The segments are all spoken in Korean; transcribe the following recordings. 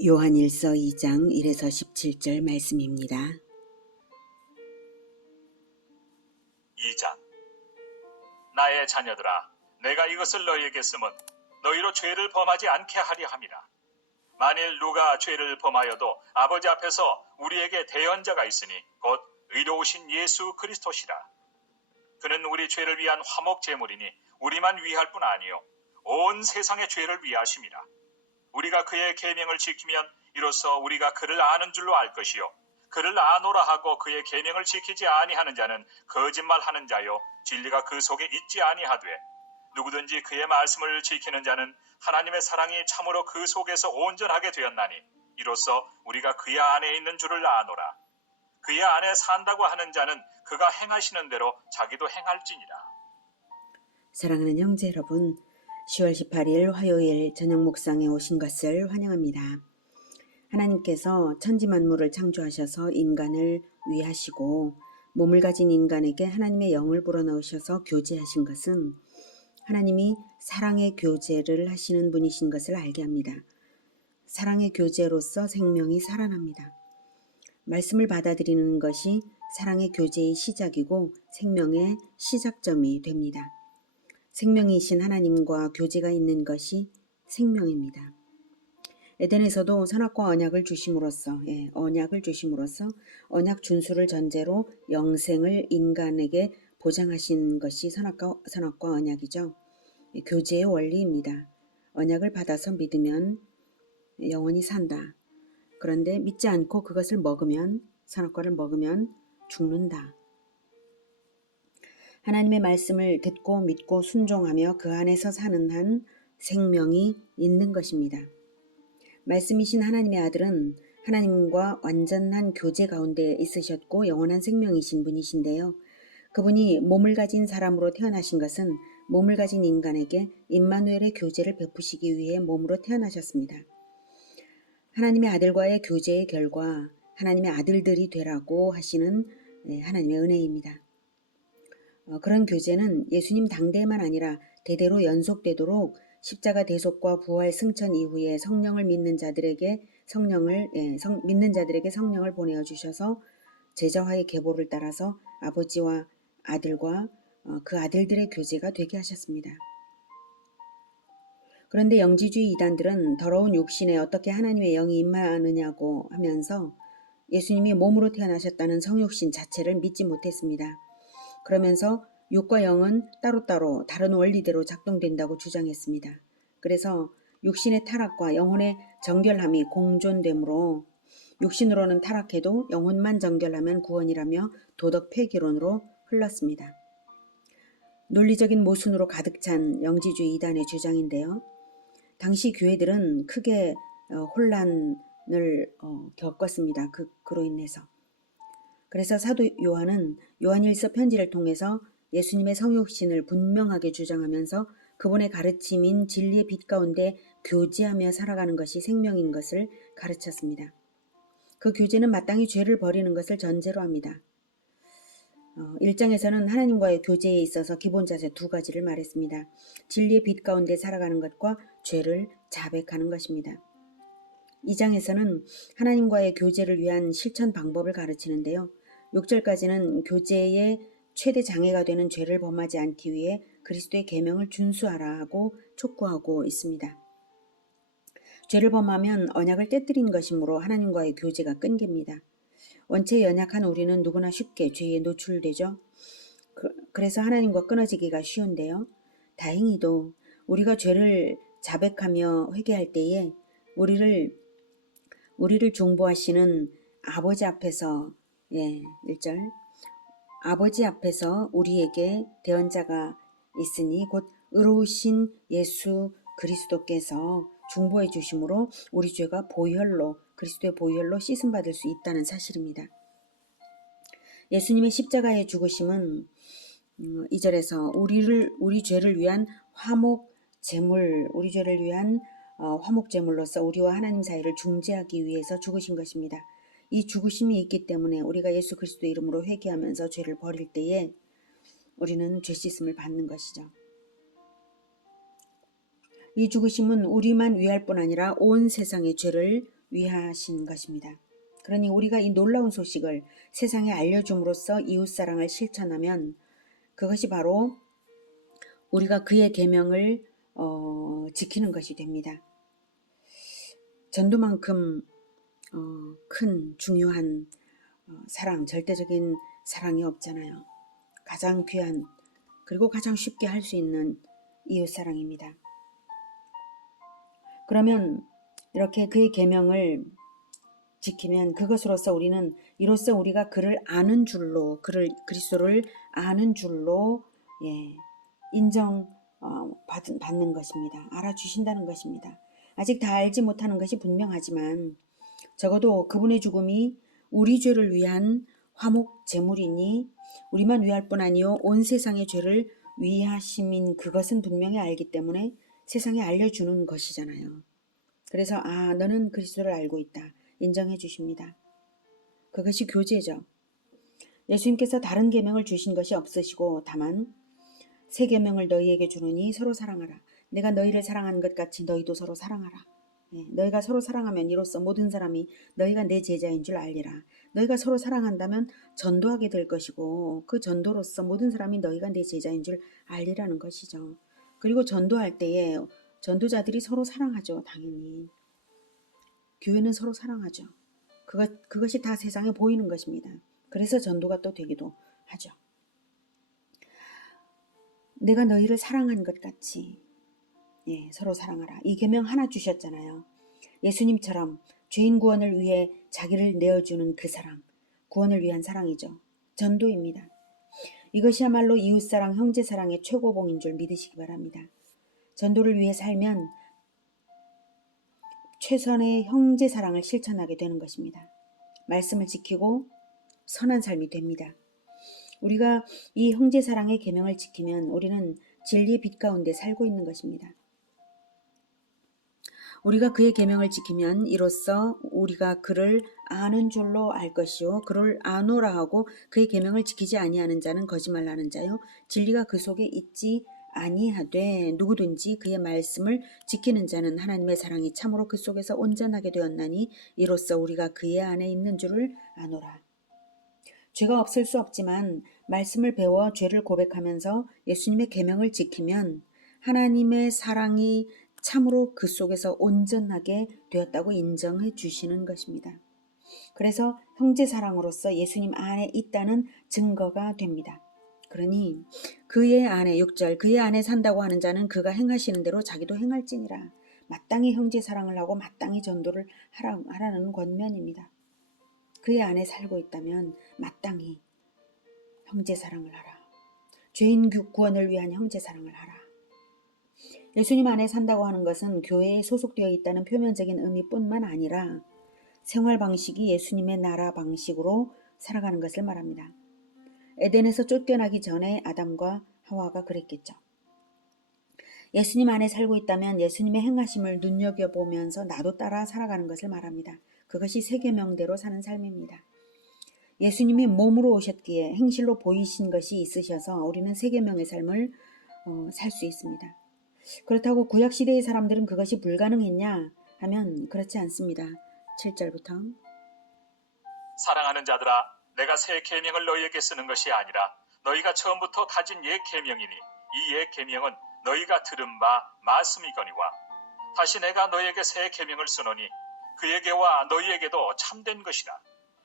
요한일서 2장 1에서 17절 말씀입니다. 2장. 나의 자녀들아, 내가 이것을 너희에게 쓰면 너희로 죄를 범하지 않게 하려 함이라. 만일 누가 죄를 범하여도 아버지 앞에서 우리에게 대언자가 있으니 곧 의로우신 예수 그리스도시라. 그는 우리 죄를 위한 화목 제물이니 우리만 위할 뿐 아니요 온 세상의 죄를 위하심이라. 우리가 그의 계명을 지키면 이로써 우리가 그를 아는 줄로 알 것이요 그를 아노라 하고 그의 계명을 지키지 아니하는 자는 거짓말하는 자요 진리가 그 속에 있지 아니하되 누구든지 그의 말씀을 지키는 자는 하나님의 사랑이 참으로 그 속에서 온전하게 되었나니 이로써 우리가 그의 안에 있는 줄을 아노라. 그의 안에 산다고 하는 자는 그가 행하시는 대로 자기도 행할지니라. 사랑하는 형제 여러분, 10월 18일 화요일 저녁 묵상에 오신 것을 환영합니다. 하나님께서 천지 만물을 창조하셔서 인간을 위하시고 몸을 가진 인간에게 하나님의 영을 불어넣으셔서 교제하신 것은 하나님이 사랑의 교제를 하시는 분이신 것을 알게 합니다. 사랑의 교제로서 생명이 살아납니다. 말씀을 받아들이는 것이 사랑의 교제의 시작이고 생명의 시작점이 됩니다. 생명이신 하나님과 교제가 있는 것이 생명입니다. 에덴에서도 선악과 언약을 주심으로써 언약 준수를 전제로 영생을 인간에게 보장하신 것이 선악과 언약이죠. 교제의 원리입니다. 언약을 받아서 믿으면 영원히 산다. 그런데 믿지 않고 그것을 먹으면, 선악과를 먹으면 죽는다. 하나님의 말씀을 듣고 믿고 순종하며 그 안에서 사는 한 생명이 있는 것입니다. 말씀이신 하나님의 아들은 하나님과 완전한 교제 가운데 있으셨고 영원한 생명이신 분이신데요. 그분이 몸을 가진 사람으로 태어나신 것은 몸을 가진 인간에게 임마누엘의 교제를 베푸시기 위해 몸으로 태어나셨습니다. 하나님의 아들과의 교제의 결과 하나님의 아들들이 되라고 하시는 하나님의 은혜입니다. 그런 교제는 예수님 당대에만 아니라 대대로 연속되도록 십자가 대속과 부활 승천 이후에 성령을 믿는 자들에게 성령을 보내어 주셔서 제자화의 계보를 따라서 아버지와 아들과 그 아들들의 교제가 되게 하셨습니다. 그런데 영지주의 이단들은 더러운 육신에 어떻게 하나님의 영이 임하느냐고 하면서 예수님이 몸으로 태어나셨다는 성육신 자체를 믿지 못했습니다. 그러면서 육과 영은 따로따로 다른 원리대로 작동된다고 주장했습니다. 그래서 육신의 타락과 영혼의 정결함이 공존되므로 육신으로는 타락해도 영혼만 정결하면 구원이라며 도덕 폐기론으로 흘렀습니다. 논리적인 모순으로 가득 찬 영지주의 이단의 주장인데요. 당시 교회들은 크게 혼란을 겪었습니다. 그로 인해서. 그래서 사도 요한은 요한일서 편지를 통해서 예수님의 성육신을 분명하게 주장하면서 그분의 가르침인 진리의 빛 가운데 교제하며 살아가는 것이 생명인 것을 가르쳤습니다. 그 교제는 마땅히 죄를 버리는 것을 전제로 합니다. 1장에서는 하나님과의 교제에 있어서 기본 자세 두 가지를 말했습니다. 진리의 빛 가운데 살아가는 것과 죄를 자백하는 것입니다. 2장에서는 하나님과의 교제를 위한 실천 방법을 가르치는데요. 6절까지는 교제의 최대 장애가 되는 죄를 범하지 않기 위해 그리스도의 계명을 준수하라 하고 촉구하고 있습니다. 죄를 범하면 언약을 깨뜨린 것이므로 하나님과의 교제가 끊깁니다. 원체 연약한 우리는 누구나 쉽게 죄에 노출되죠. 그래서 하나님과 끊어지기가 쉬운데요. 다행히도 우리가 죄를 자백하며 회개할 때에 우리를 중보하시는 아버지 앞에서 1절 아버지 앞에서 우리에게 대언자가 있으니 곧 의로우신 예수 그리스도께서 중보해 주심으로 우리 죄가 그리스도의 보혈로 씻음받을 수 있다는 사실입니다. 예수님의 십자가의 죽으심은 2절에서 우리 죄를 위한 화목 제물로서 우리와 하나님 사이를 중재하기 위해서 죽으신 것입니다. 이 죽으심이 있기 때문에 우리가 예수 그리스도 이름으로 회개하면서 죄를 버릴 때에 우리는 죄 씻음을 받는 것이죠. 이 죽으심은 우리만 위할 뿐 아니라 온 세상의 죄를 위하신 것입니다. 그러니 우리가 이 놀라운 소식을 세상에 알려줌으로써 이웃사랑을 실천하면 그것이 바로 우리가 그의 계명을 지키는 것이 됩니다. 전도만큼 큰 중요한 사랑, 절대적인 사랑이 없잖아요. 가장 귀한 그리고 가장 쉽게 할 수 있는 이웃사랑입니다. 그러면 이렇게 그의 계명을 지키면 그것으로서 우리는 이로써 우리가 그를 아는 줄로 그리스도를 아는 줄로 인정 받는 것입니다. 알아주신다는 것입니다. 아직 다 알지 못하는 것이 분명하지만 적어도 그분의 죽음이 우리 죄를 위한 화목 제물이니 우리만 위할 뿐 아니요 온 세상의 죄를 위하심인 그것은 분명히 알기 때문에 세상에 알려주는 것이잖아요. 그래서 너는 그리스도를 알고 있다. 인정해 주십니다. 그것이 교제죠. 예수님께서 다른 계명을 주신 것이 없으시고 다만 새 계명을 너희에게 주노니 서로 사랑하라. 내가 너희를 사랑한 것 같이 너희도 서로 사랑하라. 너희가 서로 사랑하면 이로써 모든 사람이 너희가 내 제자인 줄 알리라. 너희가 서로 사랑한다면 전도하게 될 것이고 그 전도로서 모든 사람이 너희가 내 제자인 줄 알리라는 것이죠. 그리고 전도할 때에 전도자들이 서로 사랑하죠. 당연히. 교회는 서로 사랑하죠. 그것이 다 세상에 보이는 것입니다. 그래서 전도가 또 되기도 하죠. 내가 너희를 사랑한 것 같이 서로 사랑하라. 이 계명 하나 주셨잖아요. 예수님처럼 죄인 구원을 위해 자기를 내어주는 그 사랑, 구원을 위한 사랑이죠. 전도입니다. 이것이야말로 이웃사랑, 형제사랑의 최고봉인 줄 믿으시기 바랍니다. 전도를 위해 살면 최선의 형제사랑을 실천하게 되는 것입니다. 말씀을 지키고 선한 삶이 됩니다. 우리가 이 형제사랑의 계명을 지키면 우리는 진리의 빛 가운데 살고 있는 것입니다. 우리가 그의 계명을 지키면 이로써 우리가 그를 아는 줄로 알 것이요 그를 아노라 하고 그의 계명을 지키지 아니하는 자는 거짓말하는 자요 진리가 그 속에 있지 아니하되 누구든지 그의 말씀을 지키는 자는 하나님의 사랑이 참으로 그 속에서 온전하게 되었나니 이로써 우리가 그의 안에 있는 줄을 아노라. 죄가 없을 수 없지만 말씀을 배워 죄를 고백하면서 예수님의 계명을 지키면 하나님의 사랑이 참으로 그 속에서 온전하게 되었다고 인정해 주시는 것입니다. 그래서 형제사랑으로서 예수님 안에 있다는 증거가 됩니다. 그러니 그의 안에 6절 그의 안에 산다고 하는 자는 그가 행하시는 대로 자기도 행할지니라. 마땅히 형제사랑을 하고 마땅히 전도를 하라는 권면입니다. 그의 안에 살고 있다면 마땅히 형제사랑을 하라. 죄인 구원을 위한 형제사랑을 하라. 예수님 안에 산다고 하는 것은 교회에 소속되어 있다는 표면적인 의미뿐만 아니라 생활 방식이 예수님의 나라 방식으로 살아가는 것을 말합니다. 에덴에서 쫓겨나기 전에 아담과 하와가 그랬겠죠. 예수님 안에 살고 있다면 예수님의 행하심을 눈여겨보면서 나도 따라 살아가는 것을 말합니다. 그것이 새 계명대로 사는 삶입니다. 예수님이 몸으로 오셨기에 행실로 보이신 것이 있으셔서 우리는 새 계명의 삶을 살 수 있습니다. 그렇다고 구약시대의 사람들은 그것이 불가능했냐 하면 그렇지 않습니다. 7절부터 사랑하는 자들아 내가 새 계명을 너희에게 쓰는 것이 아니라 너희가 처음부터 가진 옛 계명이니 이 옛 계명은 너희가 들은 바 말씀이거니와 다시 내가 너희에게 새 계명을 쓰노니 그에게와 너희에게도 참된 것이라.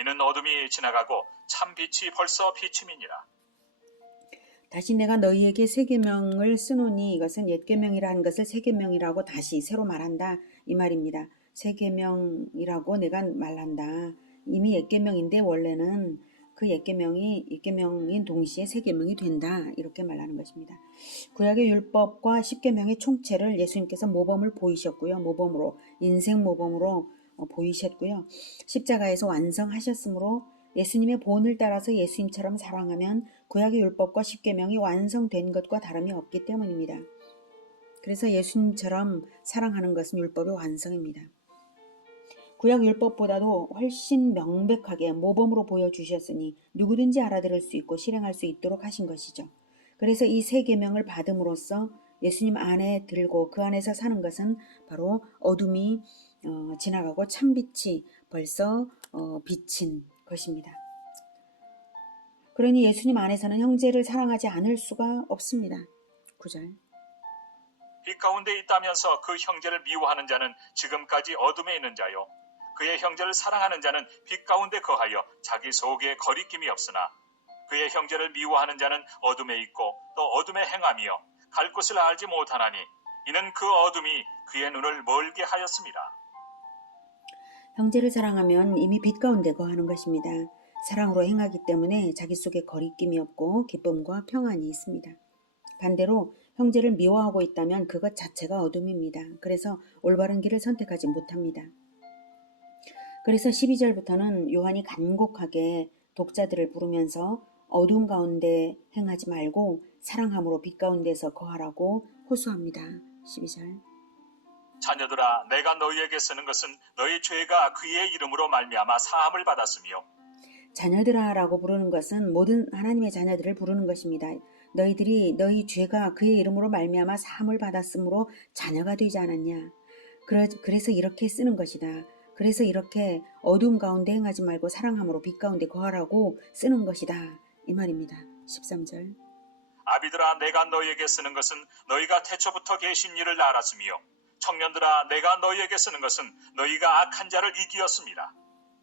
이는 어둠이 지나가고 참 빛이 벌써 비춤이니라. 다시 내가 너희에게 새 계명을 쓰노니 이것은 옛 계명이라 한 것을 새 계명이라고 다시 새로 말한다 이 말입니다. 새 계명이라고 내가 말한다. 이미 옛 계명인데 원래는 그 옛 계명인 동시에 새 계명이 된다 이렇게 말하는 것입니다. 구약의 율법과 십계명의 총체를 예수님께서 모범을 보이셨고요. 모범으로 인생 모범으로 보이셨고요. 십자가에서 완성하셨으므로 예수님의 본을 따라서 예수님처럼 사랑하면 구약의 율법과 십계명이 완성된 것과 다름이 없기 때문입니다. 그래서 예수님처럼 사랑하는 것은 율법의 완성입니다. 구약 율법보다도 훨씬 명백하게 모범으로 보여주셨으니 누구든지 알아들을 수 있고 실행할 수 있도록 하신 것이죠. 그래서 이 새 계명을 받음으로써 예수님 안에 들고 그 안에서 사는 것은 바로 어둠이 지나가고 참빛이 벌써 비친 것입니다. 그러니 예수님 안에서는 형제를 사랑하지 않을 수가 없습니다. 9절. 빛 가운데 있다면서 그 형제를 미워하는 자는 지금까지 어둠에 있는 자요. 그의 형제를 사랑하는 자는 빛 가운데 거하여 자기 속에 거리낌이 없으나 그의 형제를 미워하는 자는 어둠에 있고 또 어둠에 행하며 갈 곳을 알지 못하나니 이는 그 어둠이 그의 눈을 멀게 하였습니다. 형제를 사랑하면 이미 빛 가운데 거하는 것입니다. 사랑으로 행하기 때문에 자기 속에 거리낌이 없고 기쁨과 평안이 있습니다. 반대로 형제를 미워하고 있다면 그것 자체가 어둠입니다. 그래서 올바른 길을 선택하지 못합니다. 그래서 12절부터는 요한이 간곡하게 독자들을 부르면서 어둠 가운데 행하지 말고 사랑함으로 빛 가운데서 거하라고 호소합니다. 12절. 자녀들아, 내가 너희에게 쓰는 것은 너희 죄가 그의 이름으로 말미암아 사함을 받았으며. 자녀들아라고 부르는 것은 모든 하나님의 자녀들을 부르는 것입니다. 너희들이 너희 죄가 그의 이름으로 말미암아 사함을 받았으므로 자녀가 되지 않았냐. 그래서 이렇게 쓰는 것이다. 그래서 이렇게 어두움 가운데 행하지 말고 사랑함으로 빛 가운데 거하라고 쓰는 것이다. 이 말입니다. 13절. 아비들아, 내가 너희에게 쓰는 것은 너희가 태초부터 계신 일을 알았으며 청년들아, 내가 너희에게 쓰는 것은 너희가 악한 자를 이기었습니다.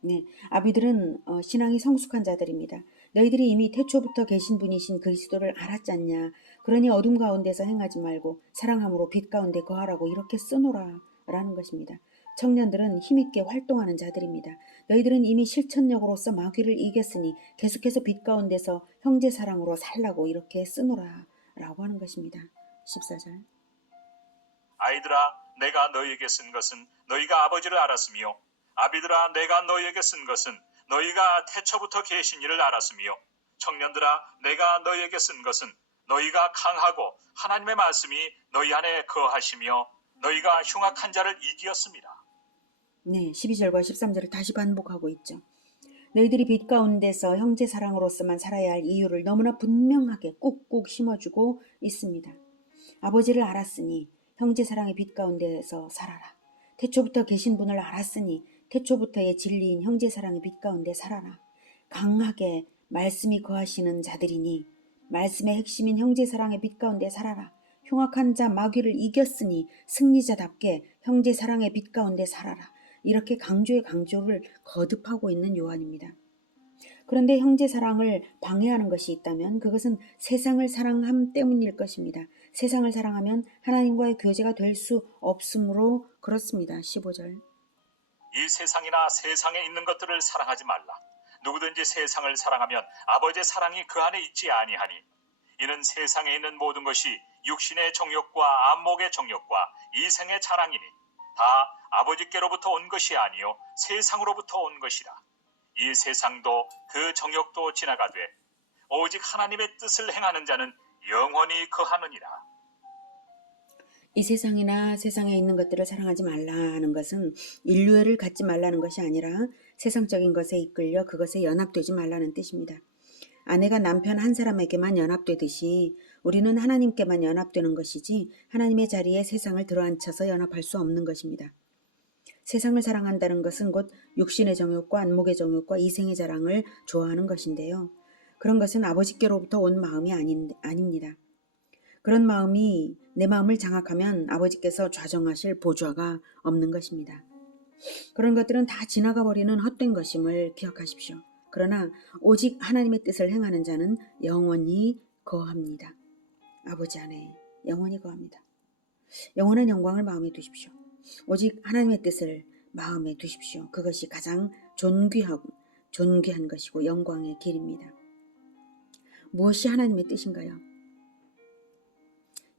네, 아비들은 신앙이 성숙한 자들입니다. 너희들이 이미 태초부터 계신 분이신 그리스도를 알았지 않냐. 그러니 어둠 가운데서 행하지 말고 사랑함으로 빛 가운데 거하라고 이렇게 써놓으라 라는 것입니다. 청년들은 힘있게 활동하는 자들입니다. 너희들은 이미 실천력으로서 마귀를 이겼으니 계속해서 빛 가운데서 형제 사랑으로 살라고 이렇게 쓰노라 라고 하는 것입니다. 14절. 아이들아, 내가 너희에게 쓴 것은 너희가 아버지를 알았으며 아비들아, 내가 너희에게 쓴 것은 너희가 태초부터 계신 일을 알았으며 청년들아, 내가 너희에게 쓴 것은 너희가 강하고 하나님의 말씀이 너희 안에 거하시며 너희가 흉악한 자를 이기었습니다. 네, 12절과 13절을 다시 반복하고 있죠. 너희들이 빛 가운데서 형제 사랑으로서만 살아야 할 이유를 너무나 분명하게 꾹꾹 심어주고 있습니다. 아버지를 알았으니 형제 사랑의 빛 가운데서 살아라. 태초부터 계신 분을 알았으니 태초부터의 진리인 형제 사랑의 빛 가운데 살아라. 강하게 말씀이 거하시는 자들이니 말씀의 핵심인 형제 사랑의 빛 가운데 살아라. 흉악한 자 마귀를 이겼으니 승리자답게 형제 사랑의 빛 가운데 살아라. 이렇게 강조의 강조를 거듭하고 있는 요한입니다. 그런데 형제 사랑을 방해하는 것이 있다면 그것은 세상을 사랑함 때문일 것입니다. 세상을 사랑하면 하나님과의 교제가 될 수 없으므로 그렇습니다. 15절. 이 세상이나 세상에 있는 것들을 사랑하지 말라. 누구든지 세상을 사랑하면 아버지의 사랑이 그 안에 있지 아니하니 이는 세상에 있는 모든 것이 육신의 정욕과 안목의 정욕과 이생의 자랑이니 다 아버지께로부터 온 것이 아니요 세상으로부터 온 것이라. 이 세상도 그 정욕도 지나가되 오직 하나님의 뜻을 행하는 자는 영원히 거하느니라. 이 세상이나 세상에 있는 것들을 사랑하지 말라 하는 것은 인류애를 갖지 말라는 것이 아니라 세상적인 것에 이끌려 그것에 연합되지 말라는 뜻입니다. 아내가 남편 한 사람에게만 연합되듯이 우리는 하나님께만 연합되는 것이지 하나님의 자리에 세상을 들어앉혀서 연합할 수 없는 것입니다. 세상을 사랑한다는 것은 곧 육신의 정욕과 안목의 정욕과 이생의 자랑을 좋아하는 것인데요. 그런 것은 아버지께로부터 온 마음이 아닙니다. 그런 마음이 내 마음을 장악하면 아버지께서 좌정하실 보좌가 없는 것입니다. 그런 것들은 다 지나가 버리는 헛된 것임을 기억하십시오. 그러나 오직 하나님의 뜻을 행하는 자는 영원히 거합니다. 아버지 안에 영원히 거합니다. 영원한 영광을 마음에 두십시오. 오직 하나님의 뜻을 마음에 두십시오. 그것이 가장 존귀한 것이고 영광의 길입니다. 무엇이 하나님의 뜻인가요?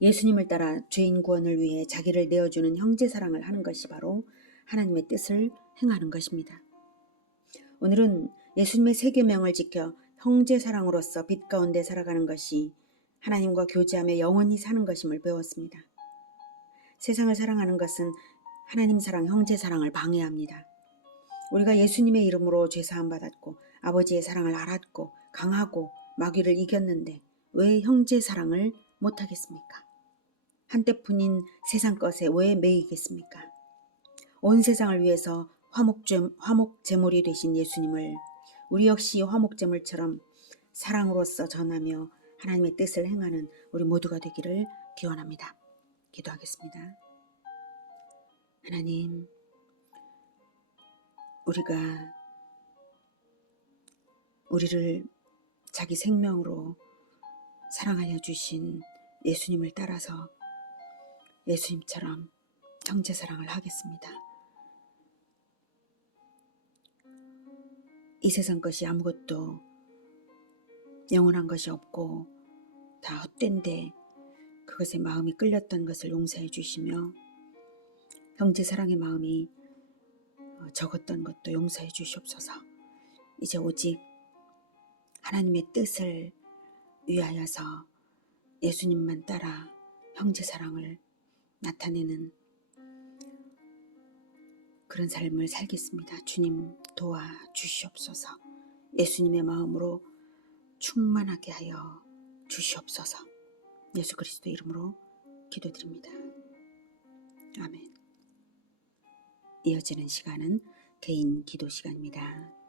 예수님을 따라 죄인 구원을 위해 자기를 내어주는 형제 사랑을 하는 것이 바로 하나님의 뜻을 행하는 것입니다. 오늘은 예수님의 세 계명을 지켜 형제 사랑으로서 빛 가운데 살아가는 것이 하나님과 교제하며 영원히 사는 것임을 배웠습니다. 세상을 사랑하는 것은 하나님 사랑, 형제 사랑을 방해합니다. 우리가 예수님의 이름으로 죄사함 받았고 아버지의 사랑을 알았고 강하고 마귀를 이겼는데 왜 형제 사랑을 못하겠습니까? 한때뿐인 세상 것에 왜 매이겠습니까? 온 세상을 위해서 화목 제물이 되신 예수님을 우리 역시 화목 제물처럼 사랑으로서 전하며 하나님의 뜻을 행하는 우리 모두가 되기를 기원합니다. 기도하겠습니다. 하나님, 우리가 우리를 자기 생명으로 사랑하여 주신 예수님을 따라서 예수님처럼 형제 사랑을 하겠습니다. 이 세상 것이 아무것도 영원한 것이 없고 다 헛된데 그것에 마음이 끌렸던 것을 용서해 주시며 형제 사랑의 마음이 적었던 것도 용서해 주시옵소서. 이제 오직 하나님의 뜻을 위하여서 예수님만 따라 형제 사랑을 나타내는 그런 삶을 살겠습니다. 주님 도와주시옵소서. 예수님의 마음으로 충만하게 하여 주시옵소서. 예수 그리스도 이름으로 기도드립니다. 아멘. 이어지는 시간은 개인 기도 시간입니다.